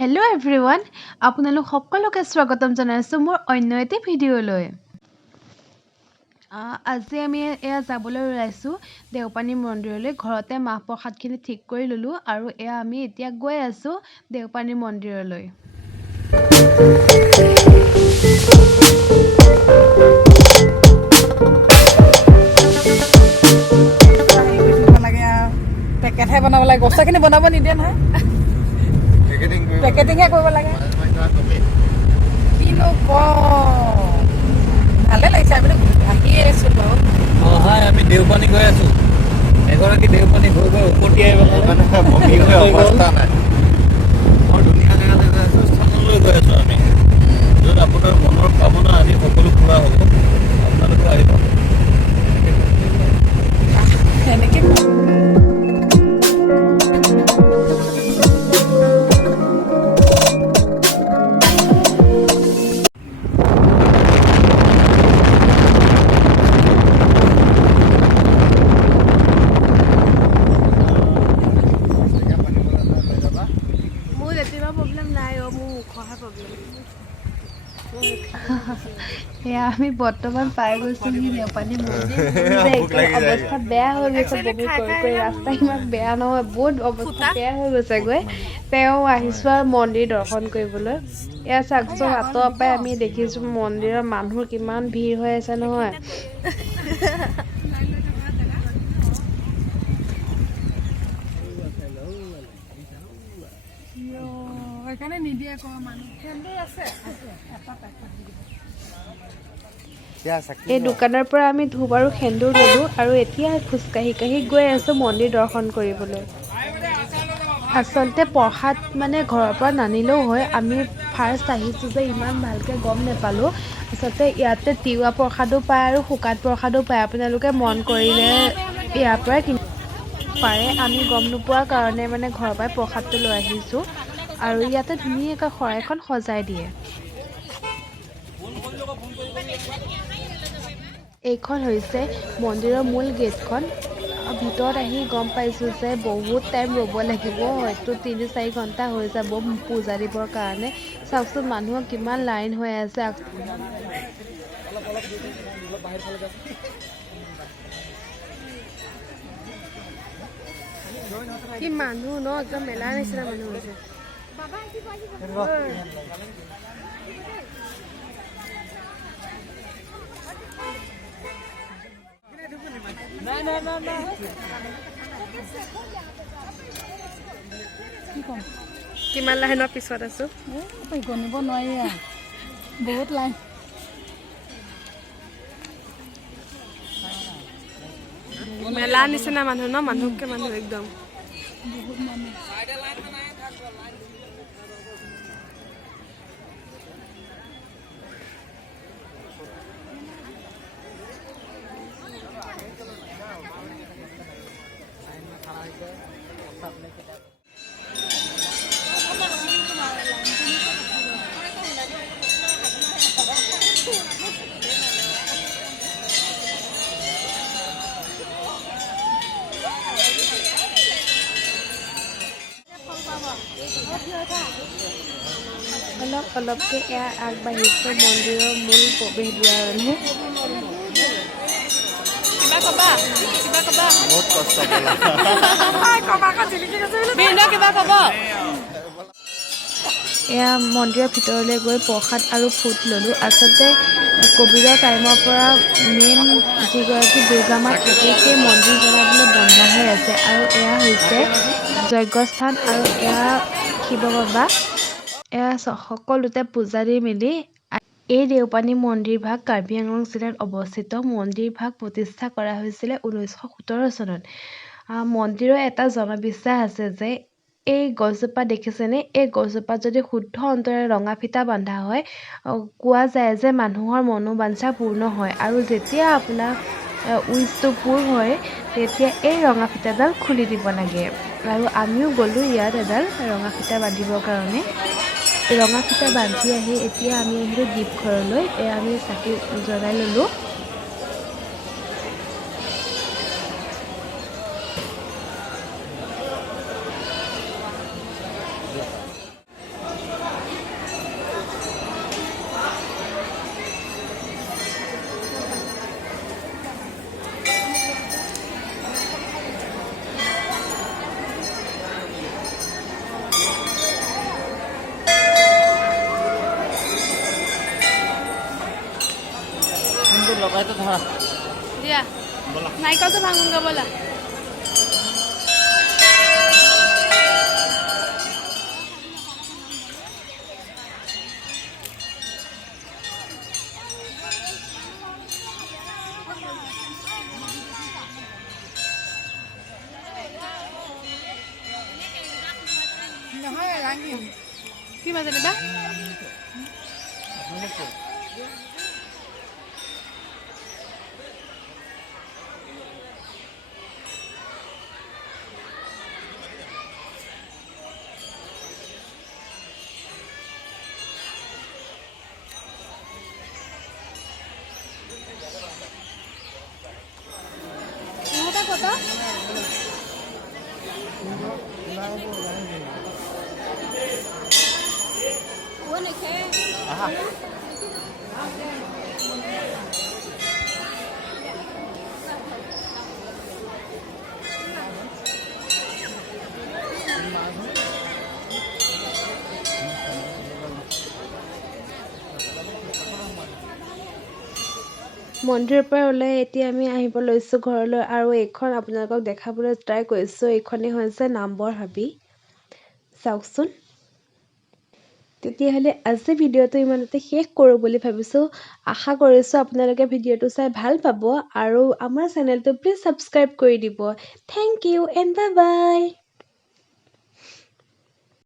Hello' everyone, আপোনালোক সকলোকে স্বাগতম জনাইছোঁ মোৰ অন্য এটি ভিডিঅ'লৈ। আজি আমি যাবলৈ ওলাইছোঁ দেওপানী মন্দিৰলৈ। ঘৰতে মাহ প্ৰসাদখিনি ঠিক কৰি ল'লোঁ আৰু আমি এতিয়া গৈ আছোঁ দেওপানী মন্দিৰলৈ। পেকেটহে বনাব লাগে, বস্তাখিনি বনাব নিদিয়ে নহয়, পেকেটিংহে কৰিব লাগে। কিনো ভালে লাগিছে, আমি আহিয়ে আছো বাৰু। হয়, আমি দেওপানী গৈ আছো। এগৰাকী দেওপানী গৈ গৈ উকটিয়াই অৱস্থা নাই। বৰ ধুনীয়া জেগালৈ গৈ আছো, স্থানলৈ গৈ আছো আমি, য'ত আপোনাৰ মনৰ কামনা আদি সকলো পূৰা হ'ব। আপোনালোকে আহিব। সেনেকে আমি বৰ্তমান পাই গৈছোঁ দেওপানী মন্দিৰ। অৱস্থা বেয়া হৈ গৈছে, বমি কৰি ৰাস্তা ইমান বেয়া নহয়, বহুত অৱস্থা বেয়া হৈ গৈছেগৈ। তেওঁ আহিছোঁ আৰু মন্দিৰ দৰ্শন কৰিবলৈ। এয়া চাওকচোন, আঁতৰৰ পৰাই আমি দেখিছোঁ মন্দিৰৰ মানুহৰ কিমান ভিৰ হৈ আছে নহয়। সেইকাৰণে নিদিয়ে আকৌ মানুহ আছে। এই দোকানৰ পৰা আমি ধূপ আৰু সেন্দুৰ ল'লোঁ আৰু এতিয়া খোজকাঢ়ি গৈ আছোঁ মন্দিৰ দৰ্শন কৰিবলৈ। আচলতে প্ৰসাদ ঘৰৰ পৰা নানিলেও হয়, আমি ফাৰ্ষ্ট আহিছোঁ যে ইমান ভালকৈ গম নাপালোঁ। আচলতে ইয়াতে তিৱা প্ৰসাদো পায় আৰু শুকান প্ৰসাদো পায়, আপোনালোকে মন কৰিলে ইয়াৰ পৰাই কিনিব পাৰে। আমি গম নোপোৱাৰ কাৰণে ঘৰৰ পৰাই প্ৰসাদটো লৈ আহিছোঁ আৰু ইয়াতে ধুনীয়াকৈ শৰাইখন সজাই দিয়ে। এইখন হৈছে মন্দিৰৰ মূল গেটখন। ভিতৰত আহি গম পাইছোঁ যে বহুত টাইম ৰ'ব লাগিব, হয়তো ৩-৪ ঘণ্টা হৈ যাব পূজা দিবৰ কাৰণে। চাওকচোন মানুহৰ কিমান লাইন হৈ আছে। কি মানুহ ন, একদম মেলাৰ নিচিনা মানুহ হৈছে। কিমান লাইনৰ পিছত আছো, গণিব নোৱাৰি, বহুত লাইন। মেলাৰ নিচিনা মানুহ ন, মানুহকে মানুহ একদম বহুত মানুহ। অলপকে আগবাঢ়িছে মন্দিৰৰ মূল প্ৰৱেশ দুৱাৰলৈ। বহুত কষ্ট এয়া মন্দিৰৰ ভিতৰলৈ গৈ প্ৰসাদ আৰু ফুট ল'লোঁ। আচলতে ক'ভিডৰ টাইমৰ পৰা মেইন যিগৰাকী দুৰ্গা মা থাকে সেই মন্দিৰ জনাবলৈ বন্ধ হৈ আছে আৰু এয়া হৈছে যজ্ঞস্থান আৰু এয়া শিৱ বাবা। এয়া সকলোতে পূজা দি মেলি এই দেওপানী মন্দিৰ ভাগ কাৰ্বি আংলং জিলাত অৱস্থিত। মন্দিৰ ভাগ প্ৰতিষ্ঠা কৰা হৈছিলে 1917 চনত। মন্দিৰৰ এটা জনবিশ্বাস আছে যে এই গছজোপা দেখিছেনে, এই গছজোপাত যদি শুদ্ধ অন্তৰে ৰঙা ফিটা বান্ধা হয়, কোৱা যায় যে মানুহৰ মনোবাঞ্ছা পূৰ্ণ হয় আৰু যেতিয়া আপোনাৰ উইচটো পূৰ হয় তেতিয়া এই ৰঙা ফিটাডাল খুলি দিব লাগে। আৰু আমিও গ'লোঁ ইয়াত এডাল ৰঙা ফিটা বান্ধিবৰ কাৰণে। ৰঙা ফিটা বান্ধি আহি এতিয়া আমি আহিলোঁ দ্বীপ ঘৰলৈ। আমি চাকি জ্বলাই ল'লোঁ। এইটো ধৰা দিয়া ব'লা নাৰিকলটো ভাঙোগে ব'লা নহয় ৰাঙিম কি বাজে বা নটা কত আহা মন্দিৰৰ পৰা ওলাই এতিয়া আমি আহিব লৈছোঁ ঘৰলৈ আৰু এইখন আপোনালোকক দেখাবলৈ ট্ৰাই কৰিছোঁ এইখনেই হৈছে নামবৰ হাবি চাওকচোন তেতিয়াহ'লে আজি ভিডিঅ'টো ইমানতে শেষ কৰোঁ বুলি ভাবিছোঁ আশা কৰিছোঁ আপোনালোকে ভিডিঅ'টো চাই ভাল পাব আৰু আমাৰ চেনেলটো প্লিজ ছাবস্ক্ৰাইব কৰি দিব thank you and bye by